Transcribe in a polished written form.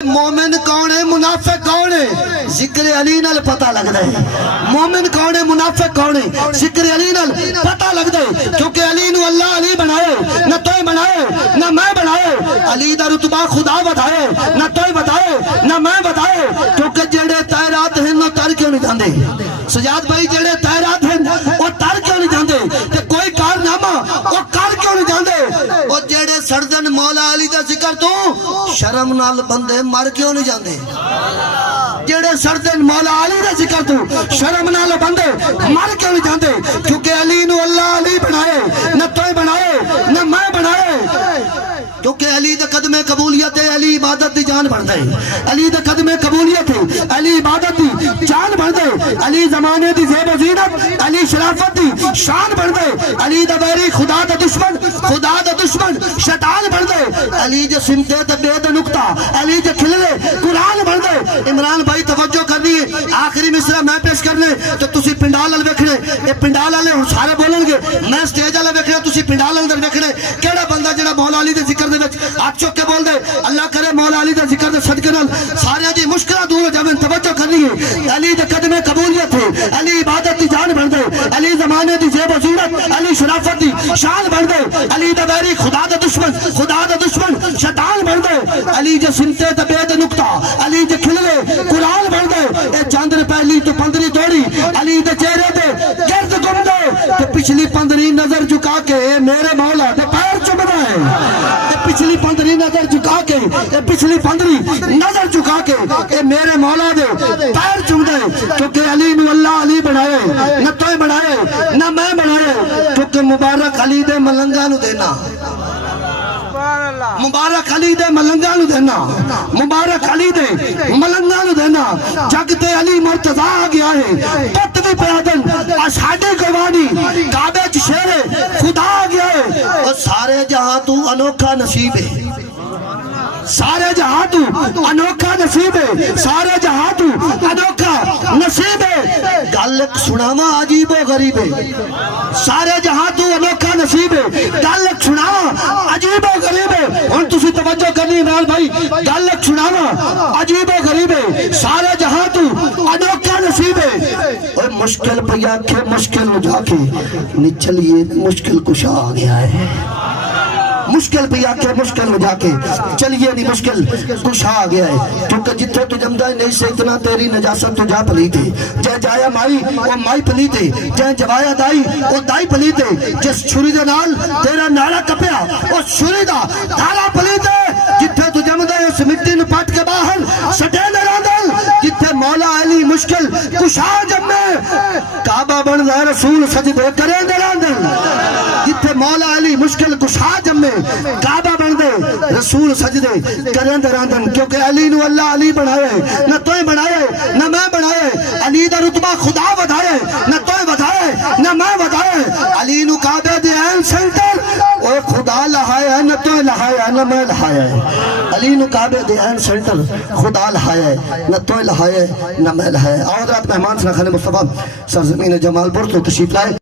مومن کون ہے منافق کون ہے ذکر علی نال پتہ لگدا ہے مومن کون ہے منافق کون ہے ذکر علی نال پتہ لگدا ہے کیونکہ علی نو اللہ علی بنائے نہ توئے بنائے نہ میں بنائے علی دا رتبہ خدا بتائے نہ توئے بتائے نہ میں بتائے کیونکہ جڑے تائرات ہیں نو تر کیوں نہیں جاندے سجاد بھائی جڑے تائرات ہیں وہ تر کیوں نہیں جاندے تے کوئی کارنامہ وہ کر کیوں نہیں جاندے وہ جڑے سردن مولا علی دا ذکر تو شرم نال بندے مر کیوں نہیں جاندے جڑے سردن مولا علی دا ذکر تو شرم نال بندے مر کیوں نہیں جاندے کیونکہ علی نو اللہ علی بنائے نہ توئے بنائے نہ میں بنائے کیونکہ علی دے قدم قبولیت ہے علی عبادت دی جان بن دے علی دے قدم قبولیت ہے علی عبادت دی جان بن دے علی زمانے دی زیب و زینت علی شرافت دی شان بن دے علی دا ویری خدا دا دشمن شیطان بن دے علی جو سمتے تے بے دا نکتہ علی جو کھلے قرآن بن دے عمران بھائی توجہ کرنی ہے آخری مصرع میں پیش کرنے تو تسی پنڈال ال ویکھنے اے پنڈال والے ہن سارے بولن گے میں سٹیج ال ویکھنا تسی پنڈال اندر ویکھنے کیڑا بندہ جڑا مولا علی دے ذکر دے وچ ہاتھ چوک کے بول دے اللہ کرے مولا علی دے ذکر دے صدقے نال سارے دی مشکلاں دور ہو جاویں توجہ کرنی ہے علی دے قدم قبولیت ہے علی عبادت دی جان بن دے علی زمانے دی زیب و زینت علی شرافت دی شان بن دے علی دا ویری خدا دا دشمن شیطان بن دے علی جو سنتے تے بے دے نکتہ علی جو کھلے قرآن بن دے اے چاندر پہلی تو پندری دوڑی علی دے چہرے دے گرد گم دے تے پچھلی پندری نظر جھکا کے میرے مولا دے پیر چمدا ہے پچھلی پندری نظر جھکا کے پچھلی پندری نظر جھکا کے اے میرے مولا دے پیر چم دے کیونکہ علی نو اللہ علی بنائے نہ توئے بنائے نہ میں بنائے کیونکہ مبارک علی دے ملنگا نو دینا مبارک علی دے ملنگا نو دینا مبارک علی دے ملنگا نو دینا جگ تے علی مرتضی آ گیا ہے پت بھی پیادن اساڈے گوانی کعبے چ شیر خدا آ گیا ہے اور سارے جہاں تو انوکھا نصیب ہے سارے جہاں تو انوکھا نصیب ہے سارے جہاں تو انوکھا نصیب ہے گل سناواں عجیب و غریب ہے سارے جہاں تو انوکھا نصیب ہے گل سناواں عجیب و غریب ہے ہن تسی توجہ کرنی عمران بھائی گل سناواں عجیب و غریب ہے سارے جہاں تو انوکھا نصیب ہے اوے مشکل پہ آکھے مشکل ہو جا کے نچلیے مشکل کشا آ گیا ہے مشکل پہ آکے مشکل میں جا کے چلیے نہیں مشکل کچھ آ گیا ہے کیونکہ جتنے تو جمدہ نہیں سے اتنا تیری نجاست تو جا پلی تھی جے جایا مائی وہ مائی پلی تھی جے جوایا دائی وہ دائی پلی تھی جس چھری دے نال تیرا نالا کپیا وہ چھری دا دھالا پلی تھی جتنے تو جمدہ اس مٹی نو پاٹ کے باہر سٹے نراندل جتنے مولا علی مشکل کچھ آ جب میں کعبہ بن دے رسول سجدے کریں نراندل جتنے مولا علی مشکل کچھ آ جب میں کعبہ بن دے رسول سجدے کریں دراندن کیونکہ علی نو اللہ علی بنائے نہ توئے بنائے نہ میں بنائے علی دا رتبہ خدا بدھائے نہ توئے بدھائے نہ میں بدھائے علی نو کعبہ دے این سنٹر اور خدا لہائے نہ توئے لہائے نہ میں لہائے علی نو کعبہ دے این سنٹر خدا لہائے نہ توئے لہائے نہ میں لہائے اور رات مہمان سنخان مصطفیٰ سرزمین جمال پور تو تشریف لائے